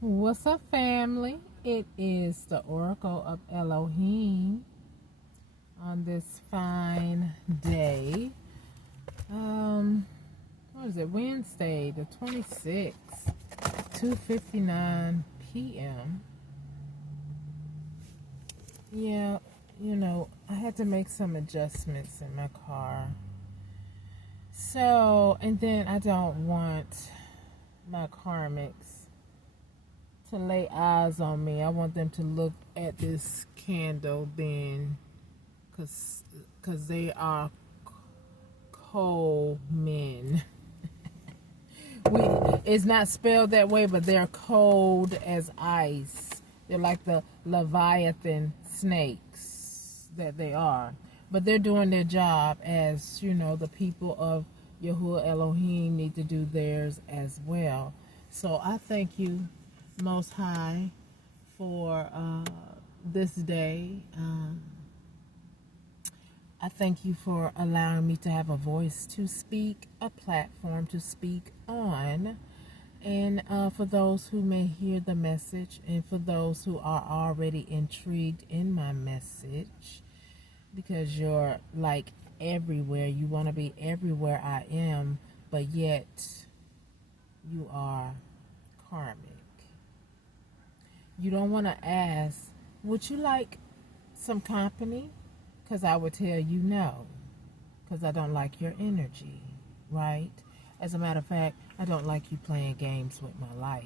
What's up, family? It is the Oracle of Elohim on this fine day. What is it? Wednesday, the 26th, 2:59 p.m. Yeah, I had to make some adjustments in my car. So, and then I don't want my karmics to lay eyes on me. I want them to look at this candle then, because they are cold men. It's not spelled that way, but they're cold as ice. They're like the Leviathan snakes that they are. But they're doing their job, as the people of Yahuwah Elohim need to do theirs as well. So I thank you, Most High, for this day. I thank you for allowing me to have a voice to speak, a platform to speak on. And for those who may hear the message, and for those who are already intrigued in my message, because you're like everywhere, you want to be everywhere I am, but yet you are karmic. You don't want to ask, would you like some company? Because I would tell you no, because I don't like your energy, right? As a matter of fact, I don't like you playing games with my life.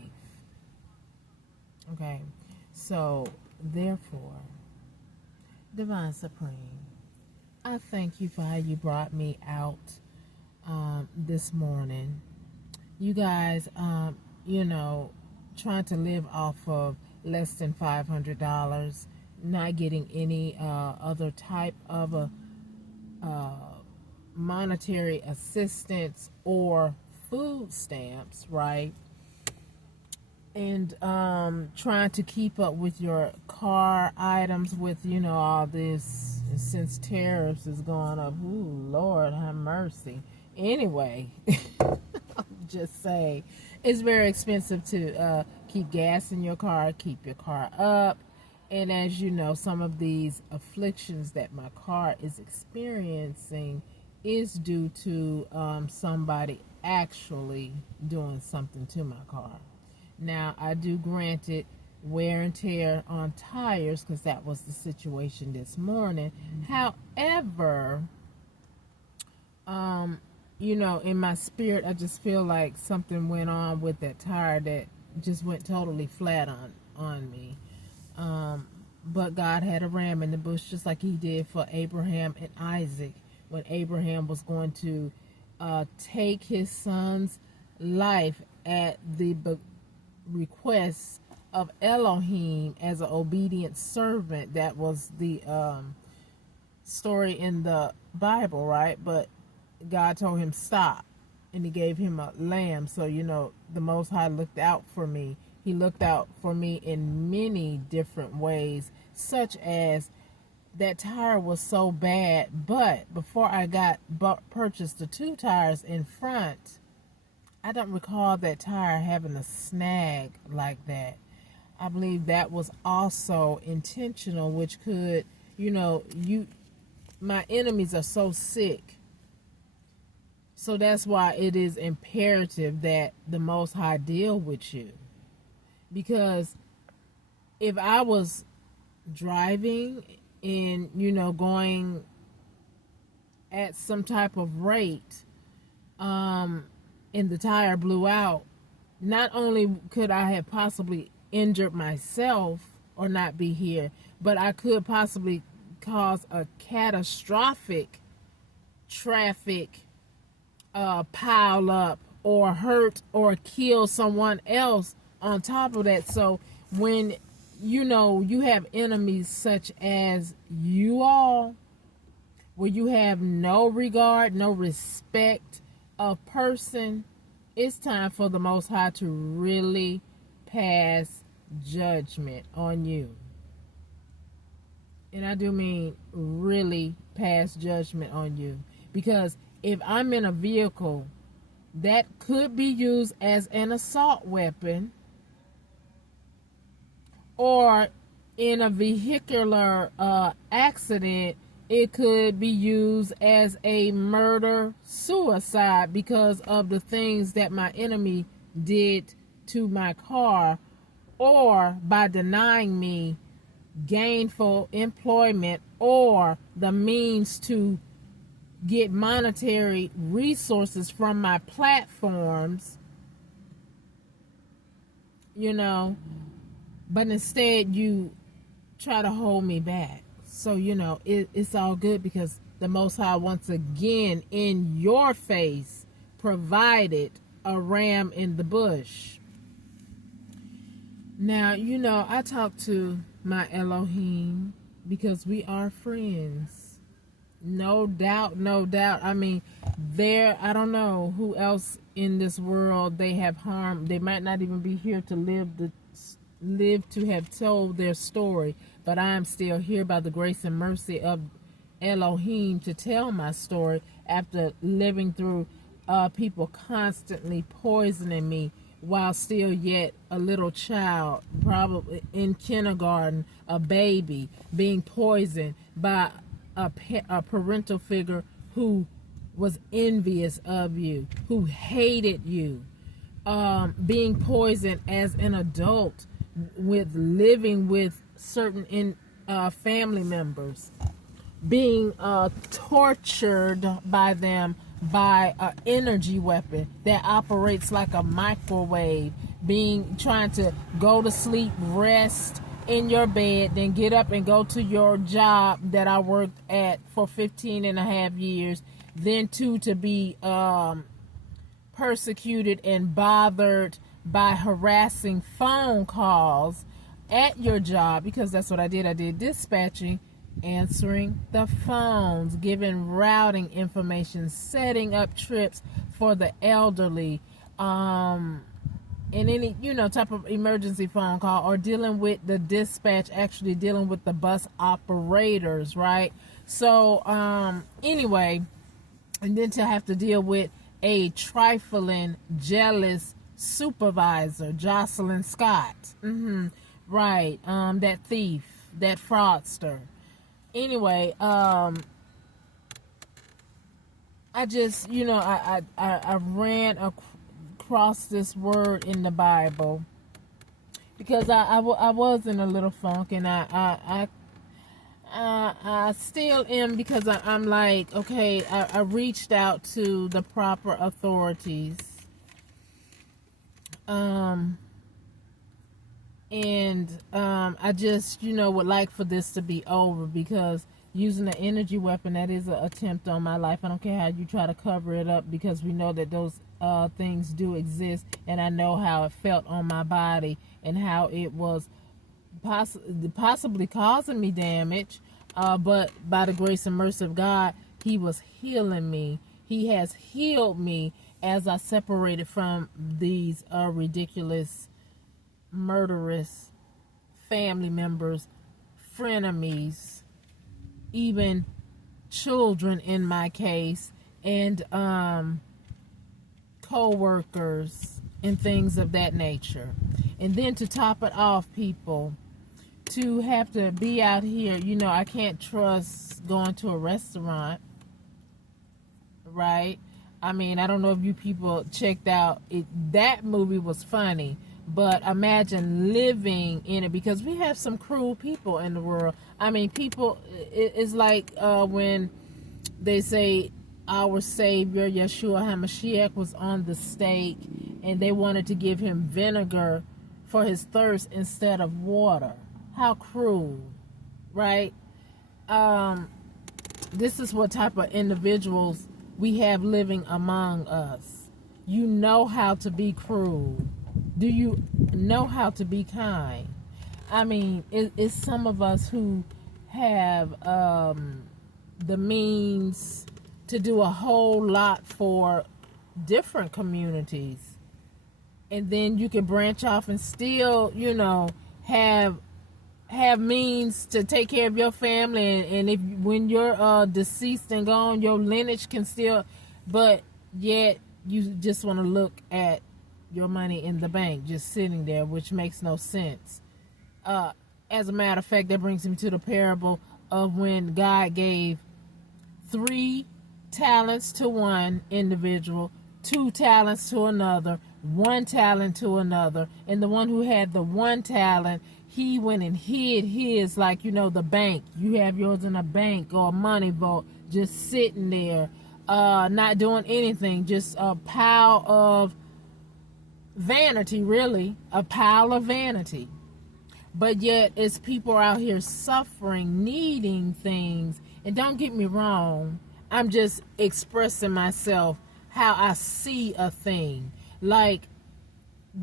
Okay, so therefore, Divine Supreme, I thank you for how you brought me out this morning. You guys, trying to live off of less than $500, not getting any other type of a monetary assistance or food stamps, right? And trying to keep up with your car items with, all this, since tariffs is going up. Ooh, Lord, have mercy. Anyway, just say it's very expensive to keep gas in your car, keep your car up. And as you know, some of these afflictions that my car is experiencing is due to somebody actually doing something to my car. Now, I do grant it wear and tear on tires, because that was the situation this morning. However, in my spirit, I just feel like something went on with that tire that just went totally flat on me. But God had a ram in the bush, just like he did for Abraham and Isaac, when Abraham was going to take his son's life at the request of Elohim as an obedient servant. That was the story in the Bible, right? But God told him stop, and he gave him a lamb. So the Most High looked out for me. He looked out for me in many different ways, such as that tire was so bad, but before I purchased the two tires in front, I don't recall that tire having a snag like that. I believe that was also intentional, which could, my enemies are so sick. So that's why it is imperative that the Most High deal with you. Because if I was driving and, going at some type of rate, and the tire blew out, not only could I have possibly injured myself or not be here, but I could possibly cause a catastrophic traffic pile up, or hurt or kill someone else on top of that. So when you have enemies such as you all, where you have no regard, no respect of person, it's time for the Most High to really pass judgment on you. And I do mean really pass judgment on you. Because if I'm in a vehicle that could be used as an assault weapon, or in a vehicular accident, it could be used as a murder suicide because of the things that my enemy did to my car, or by denying me gainful employment or the means to get monetary resources from my platforms, you know, but instead you try to hold me back. So, it's all good because the Most High once again in your face provided a ram in the bush. Now, I talk to my Elohim because we are friends. No doubt, no doubt. I mean, I don't know who else in this world they have harmed. They might not even be here to live to have told their story, but I am still here by the grace and mercy of Elohim to tell my story after living through people constantly poisoning me while still yet a little child, probably in kindergarten, a baby, being poisoned by a parental figure who was envious of you, who hated you, being poisoned as an adult with living with certain family members, being tortured by them by an energy weapon that operates like a microwave, trying to go to sleep, rest in your bed, then get up and go to your job that I worked at for 15 and a half years, then to be persecuted and bothered by harassing phone calls at your job, because that's what I did. I did dispatching, answering the phones, giving routing information, setting up trips for the elderly, in any type of emergency phone call, or dealing with the dispatch, actually dealing with the bus operators, right? So anyway, and then to have to deal with a trifling, jealous supervisor, Jocelyn Scott, right? That thief, that fraudster. Anyway, I just, I ran across this word in the Bible because I was in a little funk, and I still am, because I'm like, okay, I reached out to the proper authorities, and I just, would like for this to be over, because using an energy weapon, that is an attempt on my life. I don't care how you try to cover it up, because we know that those things do exist, and I know how it felt on my body and how it was possibly causing me damage, but by the grace and mercy of God, He was healing me. He has healed me as I separated from these ridiculous, murderous family members, frenemies, even children in my case, and co-workers and things of that nature. And then to top it off, people, to have to be out here, I can't trust going to a restaurant, right? I mean, I don't know if you people checked out it. That movie was funny, but imagine living in it, because we have some cruel people in the world. I mean, people, it's like when they say our Savior, Yeshua HaMashiach, was on the stake, and they wanted to give him vinegar for his thirst instead of water. How cruel, right? This is what type of individuals we have living among us. You know how to be cruel. Do you know how to be kind? I mean, it's some of us who have the means to do a whole lot for different communities. And then you can branch off and still, have means to take care of your family, and if when you're deceased and gone, your lineage can still, but yet you just want to look at your money in the bank just sitting there, which makes no sense. As a matter of fact, that brings me to the parable of when God gave 3 talents to one individual, 2 talents to another, 1 talent to another, and the one who had the 1 talent, he went and hid his, like, the bank. You have yours in a bank or a money vault, just sitting there, not doing anything, just a pile of vanity, really, a pile of vanity. But yet, it's people out here suffering, needing things. And don't get me wrong, I'm just expressing myself how I see a thing. Like,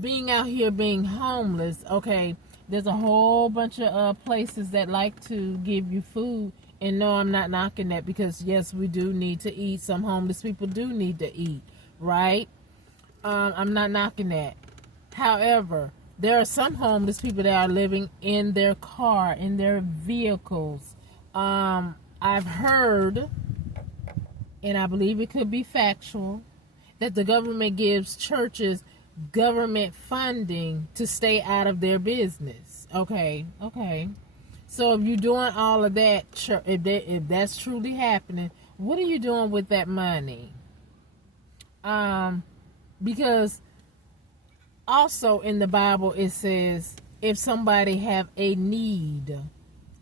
being out here being homeless, okay, there's a whole bunch of places that like to give you food. And no, I'm not knocking that, because yes, we do need to eat. Some homeless people do need to eat, right? I'm not knocking that. However, there are some homeless people that are living in their car, in their vehicles. I've heard, and I believe it could be factual, that the government gives churches government funding to stay out of their business. Okay. So if you're doing all of that, if that's truly happening, what are you doing with that money? Because also in the Bible it says, if somebody have a need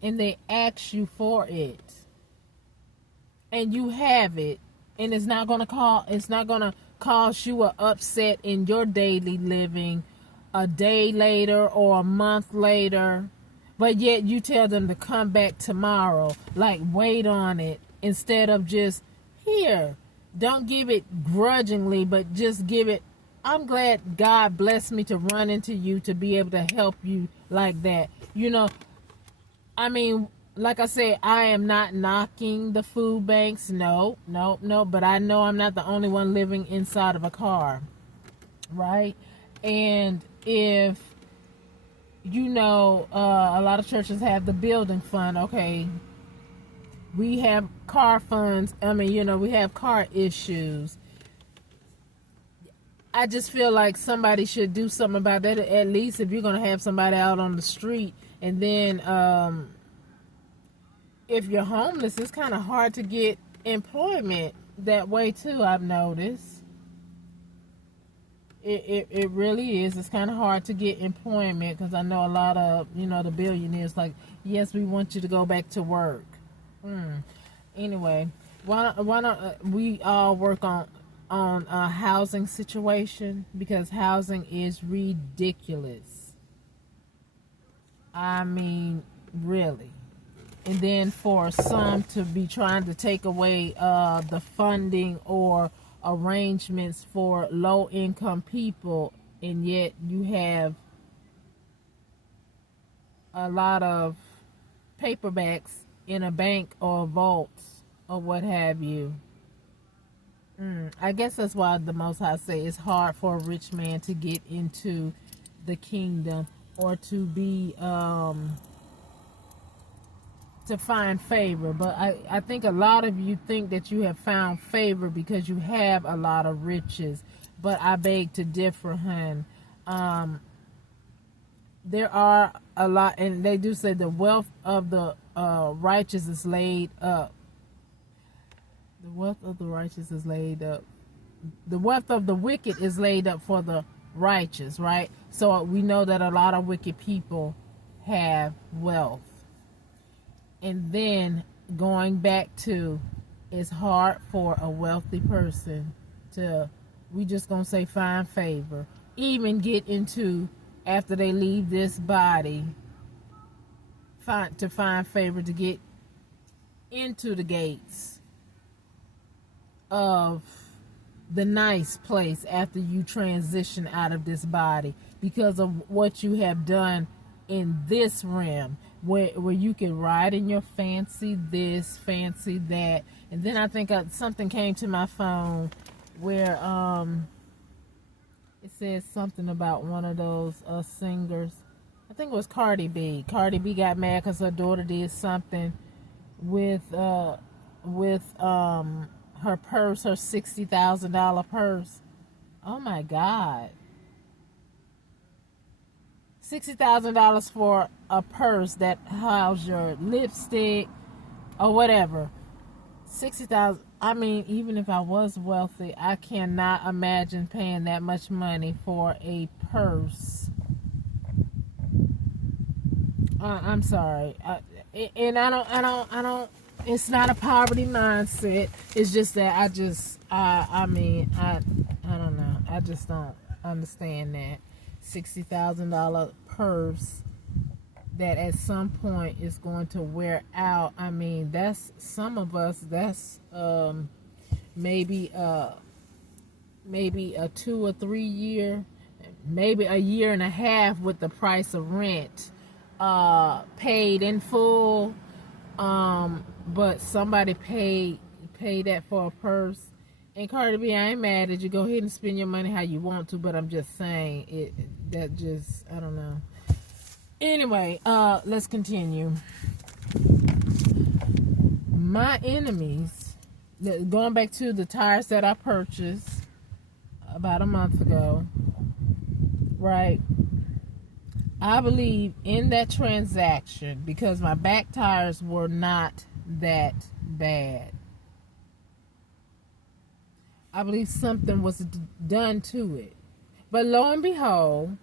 and they ask you for it and you have it, and it's not gonna cause you an upset in your daily living a day later or a month later, but yet you tell them to come back tomorrow, like wait on it, instead of just here. Don't give it grudgingly, but just give it, I'm glad God blessed me to run into you to be able to help you like that. I mean, like I said, I am not knocking the food banks. No. But I know I'm not the only one living inside of a car, right? And if, a lot of churches have the building fund, okay, we have car funds. I mean, we have car issues. I just feel like somebody should do something about that, at least if you're going to have somebody out on the street. And then if you're homeless, it's kind of hard to get employment that way too, I've noticed. It really is. It's kind of hard to get employment, because I know a lot of, the billionaires, like, yes, we want you to go back to work. Anyway, why don't we all work on a housing situation, because housing is ridiculous. I mean, really. And then for some to be trying to take away the funding or arrangements for low income people, and yet you have a lot of paperbacks in a bank or vaults or what have you. I guess that's why the Most High say it's hard for a rich man to get into the kingdom, or to be to find favor. But I think a lot of you think that you have found favor because you have a lot of riches. But I beg to differ, hun. There are a lot, and they do say the wealth of the righteous is laid up. The wealth of the righteous is laid up. The wealth of the wicked is laid up for the righteous, right? So we know that a lot of wicked people have wealth. And then going back to, it's hard for a wealthy person to, we just gonna say, find favor, even get into, after they leave this body, find favor to get into the gates of the nice place after you transition out of this body, because of what you have done in this realm, where you can ride in your fancy this, fancy that. And then I think something came to my phone where it says something about one of those singers. I think it was Cardi B. Cardi B got mad because her daughter did something with her purse, her $60,000 purse. Oh my God. $60,000 for a purse that houses your lipstick or whatever. 60,000. I mean, even if I was wealthy, I cannot imagine paying that much money for a purse. I'm sorry, and I don't. It's not a poverty mindset. It's just that I mean, I don't know. I just don't understand that $60,000 purse that at some point is going to wear out. I mean, that's some of us. That's maybe a 2 or 3 year, maybe a year and a half with the price of rent paid in full. But somebody paid that for a purse. And Cardi B, I ain't mad at you. Go ahead and spend your money how you want to, but I'm just saying I don't know. Anyway, let's continue. My enemies, going back to the tires that I purchased about a month ago, right? I believe in that transaction because my back tires were not that bad. I believe something was done to it. But lo and behold,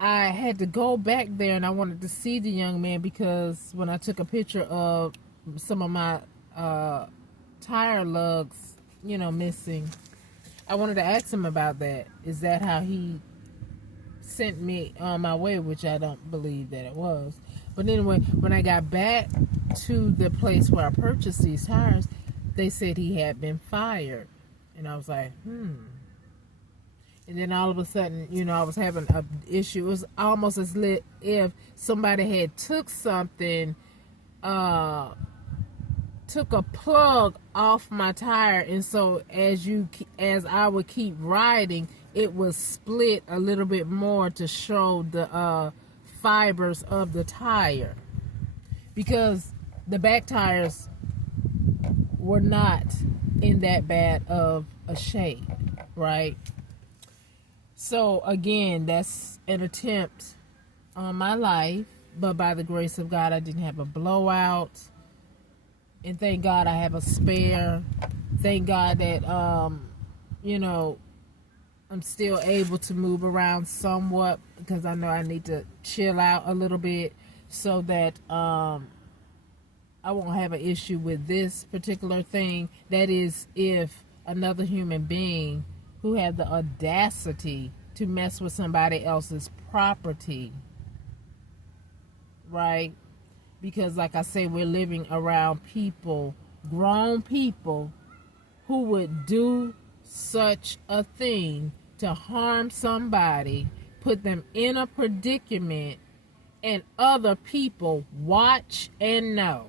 I had to go back there and I wanted to see the young man because when I took a picture of some of my tire lugs, missing, I wanted to ask him about that. Is that how he sent me on my way, which I don't believe that it was. But anyway, when I got back to the place where I purchased these tires, they said he had been fired. And I was like, And then all of a sudden, I was having an issue. It was almost as if somebody had took something, took a plug off my tire. And so as I would keep riding, it was split a little bit more to show the fibers of the tire, because the back tires were not in that bad of a shape, right? So again, that's an attempt on my life, but by the grace of God, I didn't have a blowout, and thank God I have a spare. Thank God that I'm still able to move around somewhat, because I know I need to chill out a little bit so that I won't have an issue with this particular thing. That is, if another human being who had the audacity to mess with somebody else's property, right? Because like I say, we're living around people, grown people, who would do such a thing to harm somebody, put them in a predicament, and other people watch and know.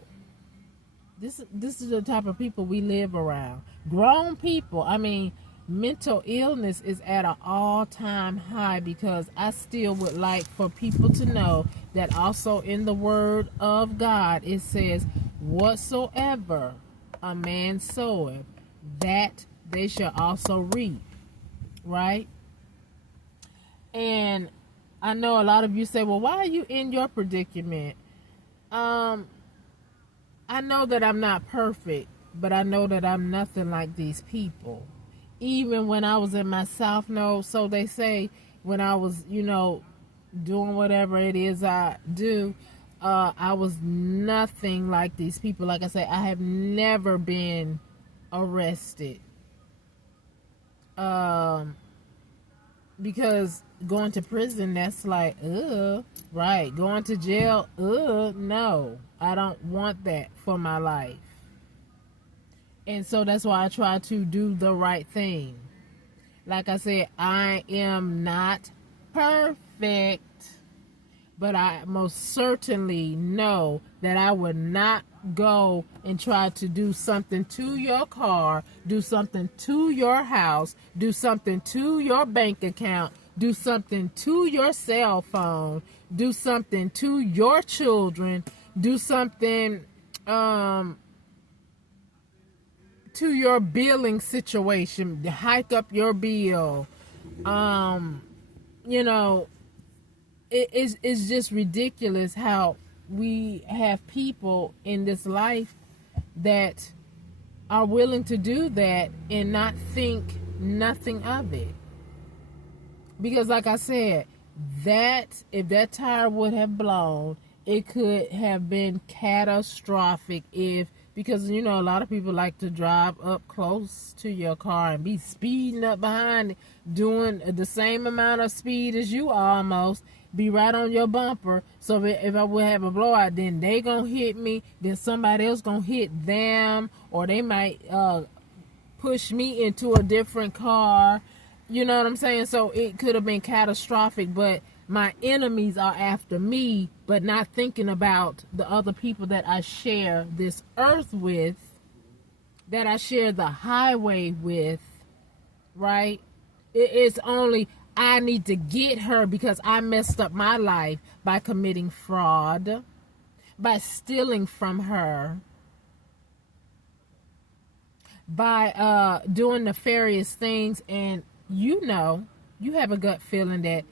This is the type of people we live around. Grown people. I mean, mental illness is at an all-time high, because I still would like for people to know that also in the Word of God it says, whatsoever a man soweth, that they shall also reap, right? And I know a lot of you say, well, why are you in your predicament? I know that I'm not perfect, but I know that I'm nothing like these people. Even when I was in my South Node, so they say, when I was, doing whatever it is I do, I was nothing like these people. Like I say, I have never been arrested. Because going to prison, that's like, right. Going to jail, no. I don't want that for my life. And so that's why I try to do the right thing. Like I said, I am not perfect, but I most certainly know that I would not go and try to do something to your car, do something to your house, do something to your bank account, do something to your cell phone, do something to your children, do something to your billing situation, to hike up your bill. it's just ridiculous how we have people in this life that are willing to do that and not think nothing of it. Because like I said, that if that tire would have blown, it could have been catastrophic. If because a lot of people like to drive up close to your car and be speeding up behind it, doing the same amount of speed as you almost, be right on your bumper. So if I would have a blowout, then they gonna hit me, then somebody else gonna hit them, or they might push me into a different car. You know what I'm saying? So it could have been catastrophic, but my enemies are after me, but not thinking about the other people that I share this earth with, that I share the highway with, right? It's only, I need to get her because I messed up my life by committing fraud, by stealing from her, by doing nefarious things. And you have a gut feeling that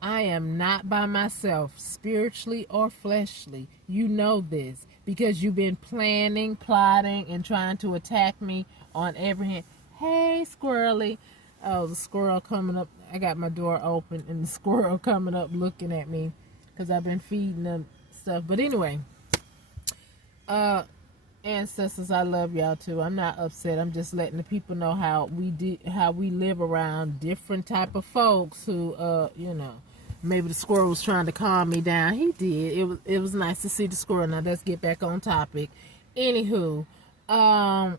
I am not by myself, spiritually or fleshly. You know this because you've been planning, plotting, and trying to attack me on every hand. Hey, squirrely. Oh, the squirrel coming up. I got my door open and the squirrel coming up looking at me because I've been feeding them stuff. But anyway, ancestors, I love y'all too. I'm not upset. I'm just letting the people know how we live around different type of folks who, maybe the squirrel was trying to calm me down. He did. It was nice to see the squirrel. Now let's get back on topic. Anywho, all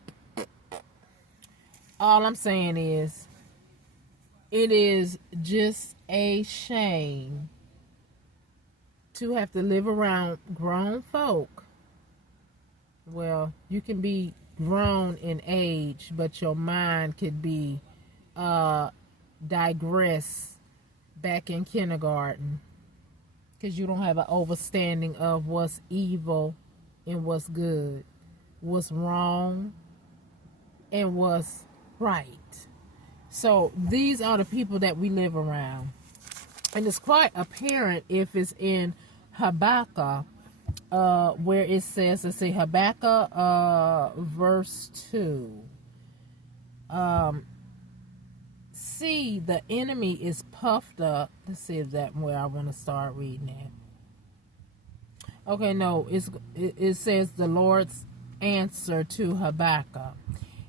I'm saying is, it is just a shame to have to live around grown folk. Well, you can be grown in age, but your mind could be digress back in kindergarten because you don't have an understanding of what's evil and what's good, what's wrong and what's right. So these are the people that we live around. And it's quite apparent if it's in Habakkuk, where it says, let's see, Habakkuk verse 2. See, the enemy is puffed up. Let's see if that's where I want to start reading it. Okay, no, it says the Lord's answer to Habakkuk.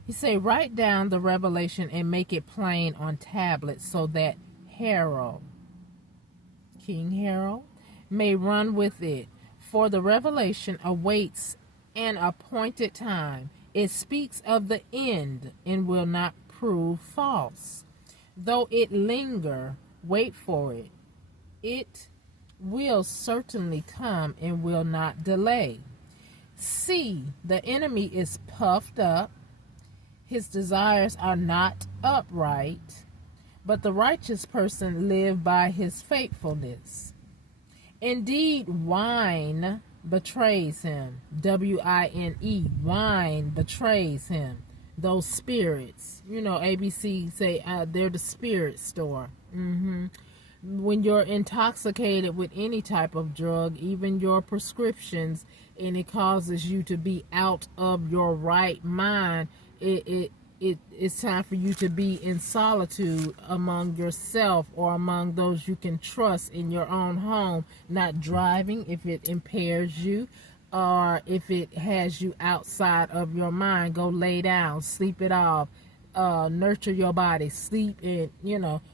He say, write down the revelation and make it plain on tablets so that King Harold, may run with it. For the revelation awaits an appointed time. It speaks of the end and will not prove false. Though it linger, wait for it. It will certainly come and will not delay. See, the enemy is puffed up. His desires are not upright, but the righteous person live by his faithfulness. Indeed, wine betrays him. W-I-N-E. Wine betrays him. Those spirits. ABC say they're the spirit store. When you're intoxicated with any type of drug, even your prescriptions, and it causes you to be out of your right mind, it's time for you to be in solitude among yourself or among those you can trust in your own home, not driving if it impairs you, or if it has you outside of your mind. Go lay down, sleep it off, nurture your body, sleep in,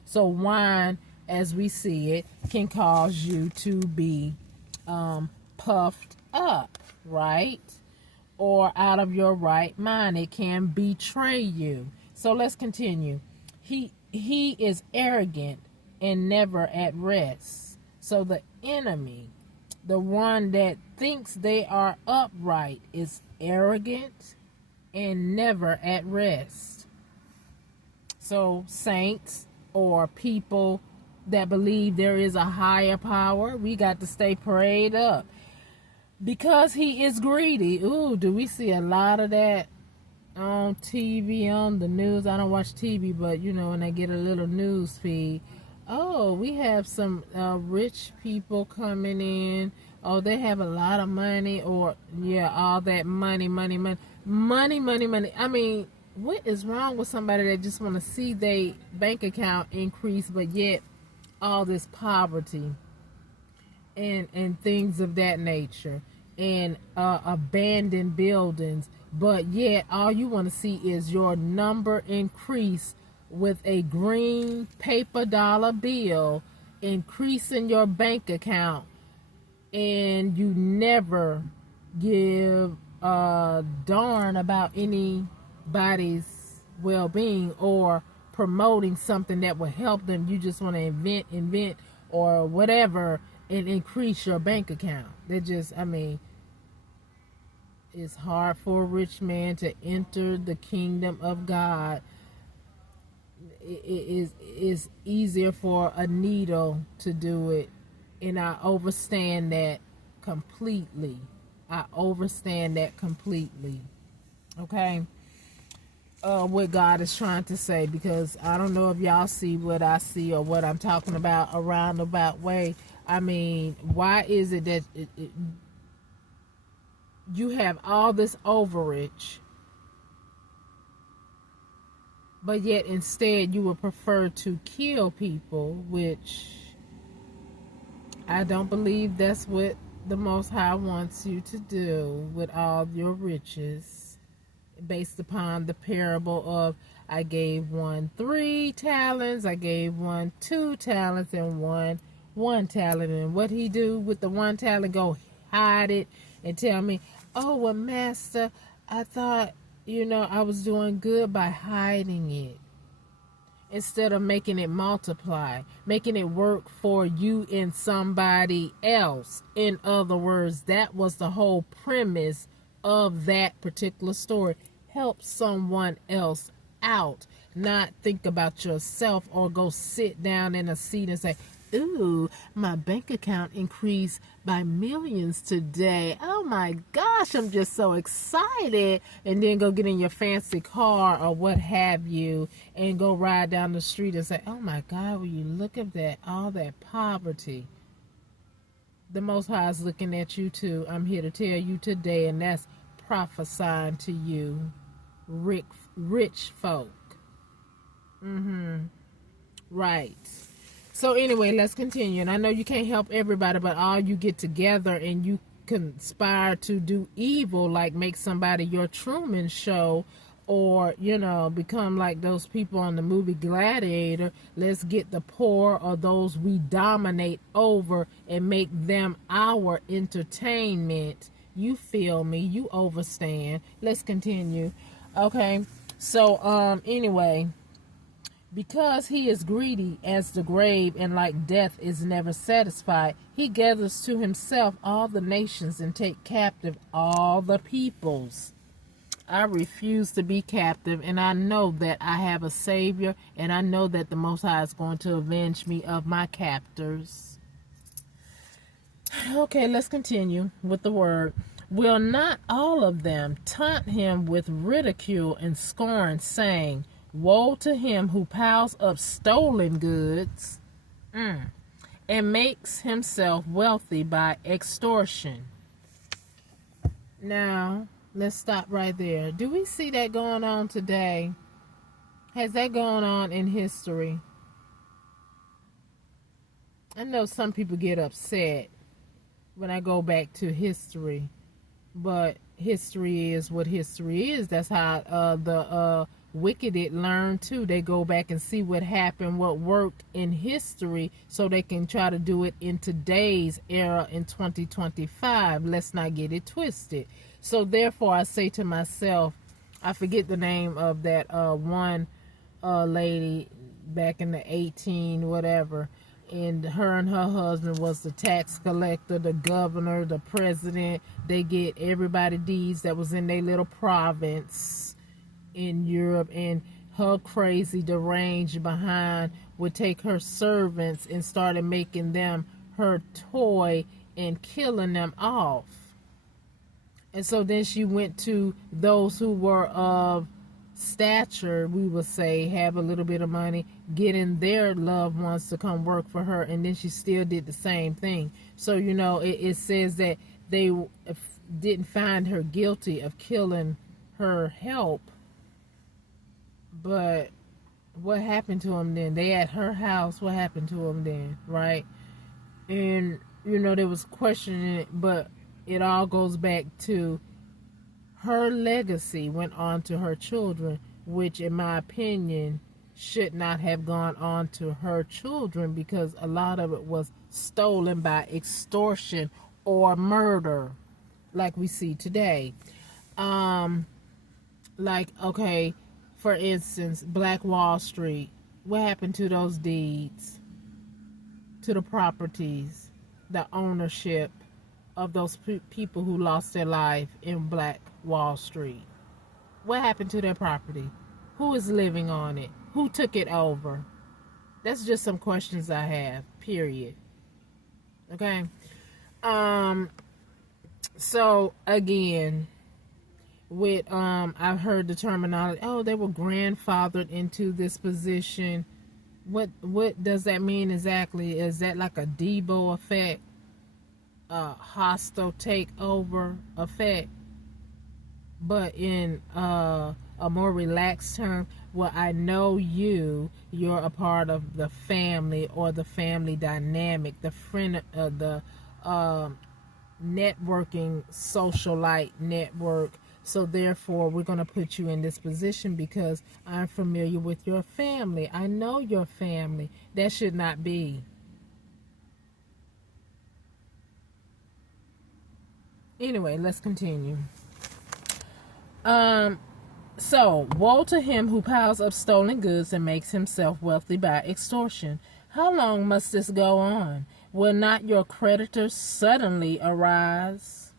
so wine, as we see it, can cause you to be puffed up, right? Or out of your right mind. It can betray you. So let's continue. He is arrogant and never at rest. So the enemy, the one that thinks they are upright, is arrogant and never at rest. So saints or people that believe there is a higher power, we got to stay prayed up. Because he is greedy. Ooh, do we see a lot of that on TV, on the news? I don't watch TV, but when I get a little news feed, oh, we have some rich people coming in. Oh, they have a lot of money, or yeah, all that money, money, money, money, money, money. I mean, what is wrong with somebody that just want to see their bank account increase, but yet all this poverty and things of that nature, and abandoned buildings, but yet all you want to see is your number increase with a green paper dollar bill increasing your bank account, and you never give a darn about anybody's well-being or promoting something that will help them. You just want to invent or whatever and increase your bank account. They just, I mean, it's hard for a rich man to enter the kingdom of God. It is easier for a needle to do it, and I understand that completely. I understand that completely. Okay? What God is trying to say, because I don't know if y'all see what I see or what I'm talking about a roundabout way. I mean, why is it that you have all this overage, but yet instead you would prefer to kill people, which I don't believe that's what the Most High wants you to do with all your riches, based upon the parable of I gave one 3 talents, I gave one 2 talents, and one 1 talent. And what he do with the 1 talent? Go hide it and tell me, oh, well, master, I thought, I was doing good by hiding it, instead of making it multiply, making it work for you and somebody else. In other words, that was the whole premise of that particular story. Help someone else out, not think about yourself or go sit down in a seat and say, ooh, my bank account increased by millions today. Oh my gosh, I'm just so excited. And then go get in your fancy car or what have you and go ride down the street and say, oh my God, will you look at that, all that poverty. The Most High is looking at you too. I'm here to tell you today, and that's prophesying to you, rich folk. Right. So anyway, let's continue. And I know you can't help everybody, but all you get together and you conspire to do evil, like make somebody your Truman Show, or, become like those people on the movie Gladiator. Let's get the poor or those we dominate over and make them our entertainment. You feel me? You overstand. Let's continue. Okay. So, anyway, because he is greedy as the grave, and like death is never satisfied, he gathers to himself all the nations and take captive all the peoples. I refuse to be captive, and I know that I have a Savior, and I know that the Most High is going to avenge me of my captors. Okay, let's continue with the word. Will not all of them taunt him with ridicule and scorn, saying, woe to him who piles up stolen goods and makes himself wealthy by extortion. Now, let's stop right there. Do we see that going on today? Has that gone on in history? I know some people get upset when I go back to history, but history is what history is. That's how the wicked learn too. They go back and see what happened, what worked in history, so they can try to do it in today's era in 2025. Let's not get it twisted. So therefore, I say to myself, I forget the name of that one lady back in the 18 whatever, and her husband was the tax collector, the governor, the president. They get everybody deeds that was in their little province in Europe, and her crazy deranged behind would take her servants and started making them her toy and killing them off. And so then she went to those who were of stature, we would say, have a little bit of money, getting their loved ones to come work for her, and then she still did the same thing. So, it says that they didn't find her guilty of killing her help, but what happened to them then? They at her house, what happened to them then, right? And, there was questioning it, but it all goes back to her legacy went on to her children, which in my opinion should not have gone on to her children, because a lot of it was stolen by extortion or murder, like we see today. Okay, for instance, Black Wall Street, what happened to those deeds, to the properties, the ownership of those people who lost their life in Black Wall Street? What happened to their property? Who is living on it? Who took it over? That's just some questions I have, period. Okay? So again, with I've heard the terminology, they were grandfathered into this position. What does that mean exactly? Is that like a Debo effect? A hostile takeover effect? But in a more relaxed term, well, I know you're a part of the family, or the family dynamic, the friend, the networking socialite network. So therefore, we're going to put you in this position because I'm familiar with your family. I know your family. That should not be. Anyway, let's continue. So, woe to him who piles up stolen goods and makes himself wealthy by extortion. How long must this go on? Will not your creditors suddenly arise?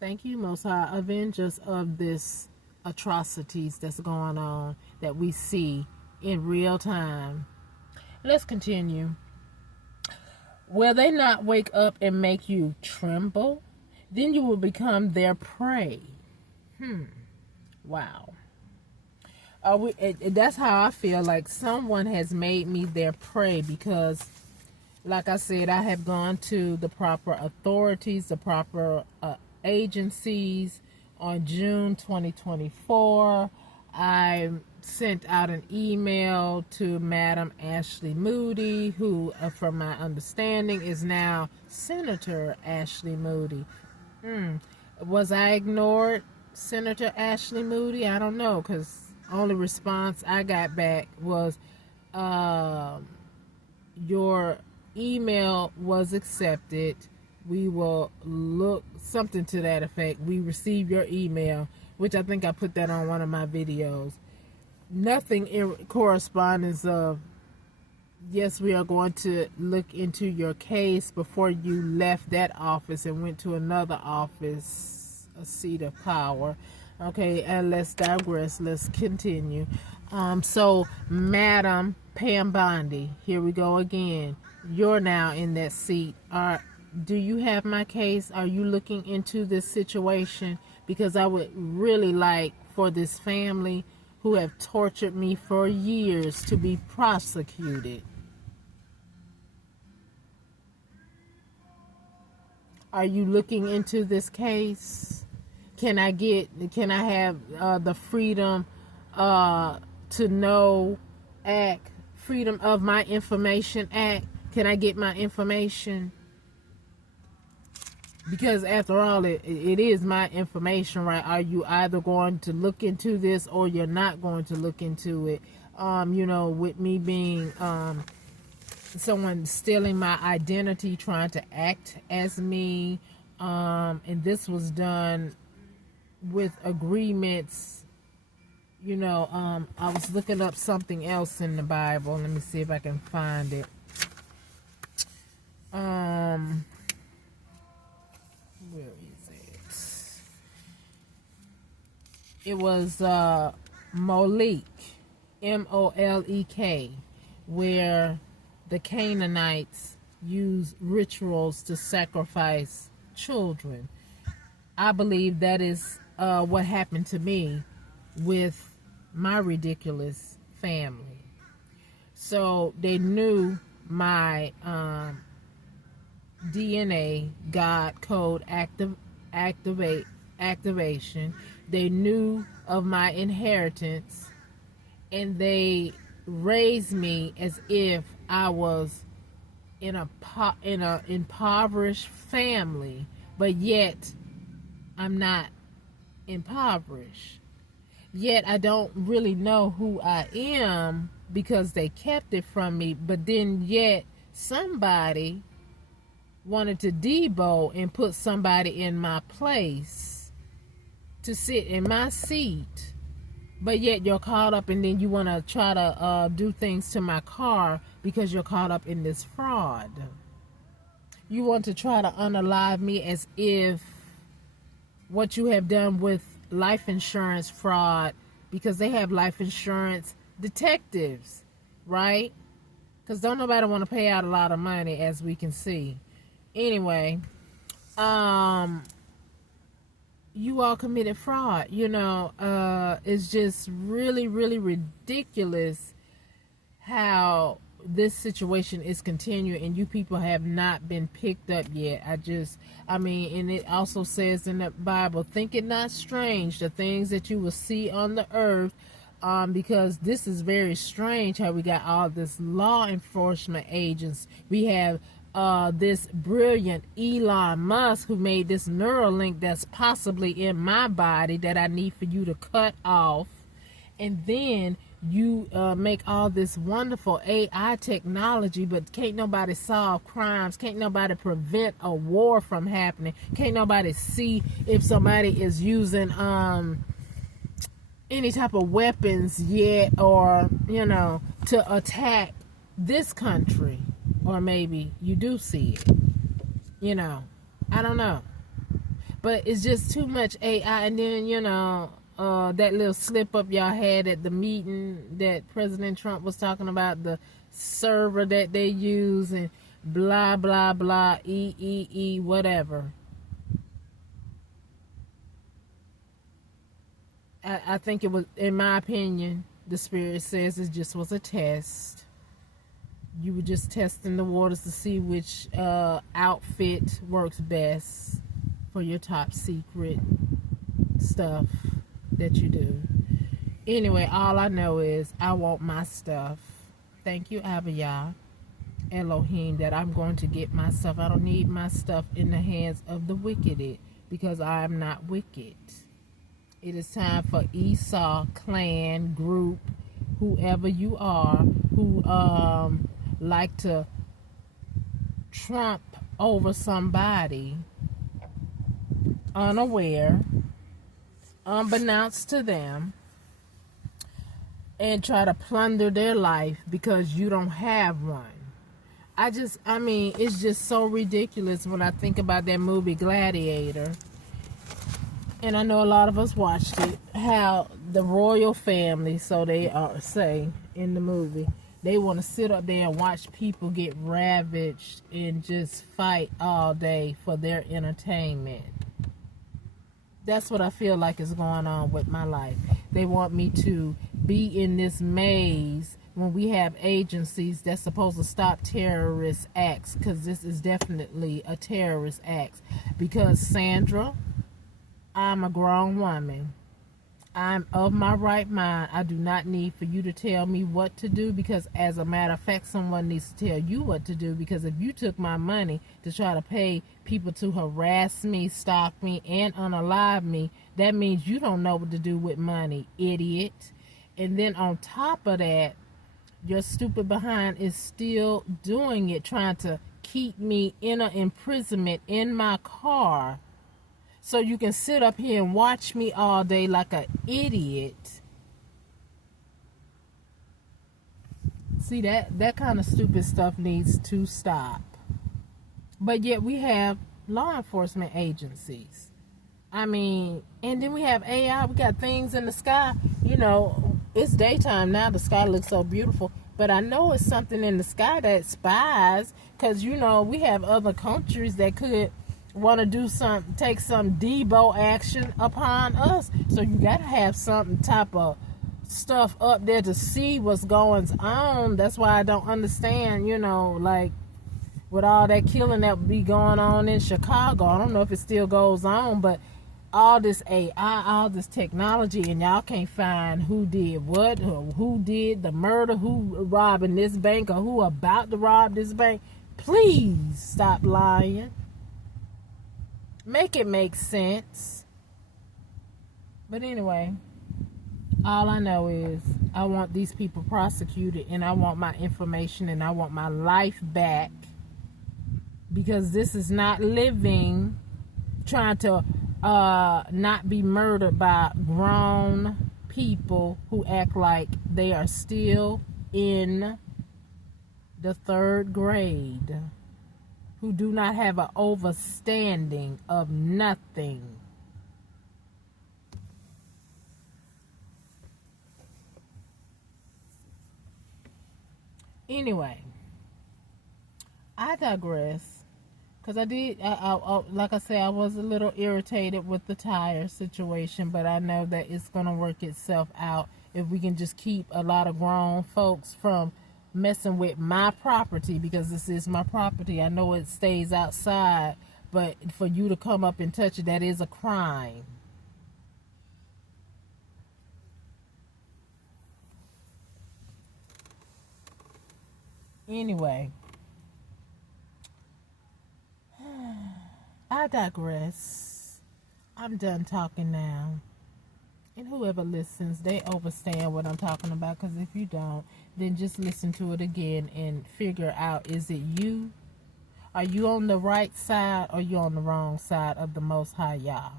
Thank you, Most High, avengers of this atrocities that's going on, that we see in real time. Let's continue. Will they not wake up and make you tremble? Then you will become their prey. Wow. That's how I feel, like someone has made me their prey, because like I said, I have gone to the proper authorities, the proper agencies. On June 2024, I sent out an email to Madam Ashley Moody, who, from my understanding, is now Senator Ashley Moody. Was I ignored, Senator Ashley Moody? I don't know, because only response I got back was, your email was accepted. We will look, something to that effect. We received your email, which I think I put that on one of my videos. Nothing in correspondence of, yes, we are going to look into your case, before you left that office and went to another office, a seat of power. Okay, and let's digress. Let's continue. So, Madam Pam Bondi, here we go again. You're now in that seat. Do you have my case? Are you looking into this situation? Because I would really like for this family, who have tortured me for years, to be prosecuted. Are you looking into this case? Can I have the Freedom to Know Act, Freedom of My Information Act? Can I get my information? Because after all, it is my information, right? Are you either going to look into this, or you're not going to look into it? With me being someone stealing my identity, trying to act as me, and this was done with agreements. I was looking up something else in the Bible. Let me see if I can find it. Where is it? It was Molek, Molek, where the Canaanites use rituals to sacrifice children. I believe that is what happened to me with my ridiculous family. So they knew my DNA God code activation. They knew of my inheritance, and they raised me as if I was in a impoverished family, but yet I'm not impoverished. Yet I don't really know who I am because they kept it from me, but then yet somebody wanted to debo and put somebody in my place to sit in my seat, but yet you're caught up, and then you want to try to do things to my car because you're caught up in this fraud. You want to try to unalive me as if what you have done with life insurance fraud, because they have life insurance detectives, right? Because don't nobody want to pay out a lot of money, as we can see. Anyway, you all committed fraud. It's just really, really ridiculous how this situation is continuing, and you people have not been picked up yet. And it also says in the Bible, think it not strange the things that you will see on the earth, because this is very strange how we got all this law enforcement agents. We have this brilliant Elon Musk who made this Neuralink that's possibly in my body that I need for you to cut off. And then you make all this wonderful AI technology, but can't nobody solve crimes, can't nobody prevent a war from happening, can't nobody see if somebody is using any type of weapons yet, or to attack this country. Or maybe you do see it. I don't know. But it's just too much AI. And then, that little slip up y'all had at the meeting that President Trump was talking about, the server that they use, and blah, blah, blah, whatever. I think it was, in my opinion, the Spirit says it just was a test. You were just testing the waters to see which outfit works best for your top secret stuff that you do. Anyway, all I know is I want my stuff. Thank you, Abiyah, Elohim, that I'm going to get my stuff. I don't need my stuff in the hands of the wicked, because I am not wicked. It is time for Esau clan group, whoever you are, who like to trump over somebody unaware, unbeknownst to them, and try to plunder their life because you don't have one. It's just so ridiculous when I think about that movie Gladiator. And I know a lot of us watched it, how the royal family, so they say in the movie, they want to sit up there and watch people get ravaged and just fight all day for their entertainment. That's what I feel like is going on with my life. They want me to be in this maze when we have agencies that's supposed to stop terrorist acts, because this is definitely a terrorist act. Because, Sandra, I'm a grown woman. I'm of my right mind. I do not need for you to tell me what to do, because as a matter of fact, someone needs to tell you what to do, because if you took my money to try to pay people to harass me, stalk me, and unalive me, that means you don't know what to do with money, idiot. And then on top of that, your stupid behind is still doing it, trying to keep me in an imprisonment in my car, so you can sit up here and watch me all day like an idiot. See, that kind of stupid stuff needs to stop. But yet we have law enforcement agencies. And then we have AI. We got things in the sky. It's daytime now. The sky looks so beautiful. But I know it's something in the sky that spies, because, we have other countries that could want to take some debo action upon us. So you got to have some type of stuff up there to see what's going on. That's why I don't understand, like with all that killing that be going on in Chicago. I don't know if it still goes on, but all this AI, all this technology, and y'all can't find who did what, or who did the murder, who robbing this bank, or who about to rob this bank. Please stop lying. Make it make sense. But anyway, all I know is I want these people prosecuted, and I want my information, and I want my life back, because this is not living trying to not be murdered by grown people who act like they are still in the 3rd grade, who do not have an overstanding of nothing. Anyway, I digress. Because like I said, I was a little irritated with the tire situation, but I know that it's going to work itself out if we can just keep a lot of grown folks from messing with my property, because this is my property. I know it stays outside, but for you to come up and touch it, that is a crime. Anyway, I digress. I'm done talking now. And whoever listens, they understand what I'm talking about. Because if you don't, then just listen to it again and figure out, is it you? Are you on the right side, or you on the wrong side of the Most High Yah?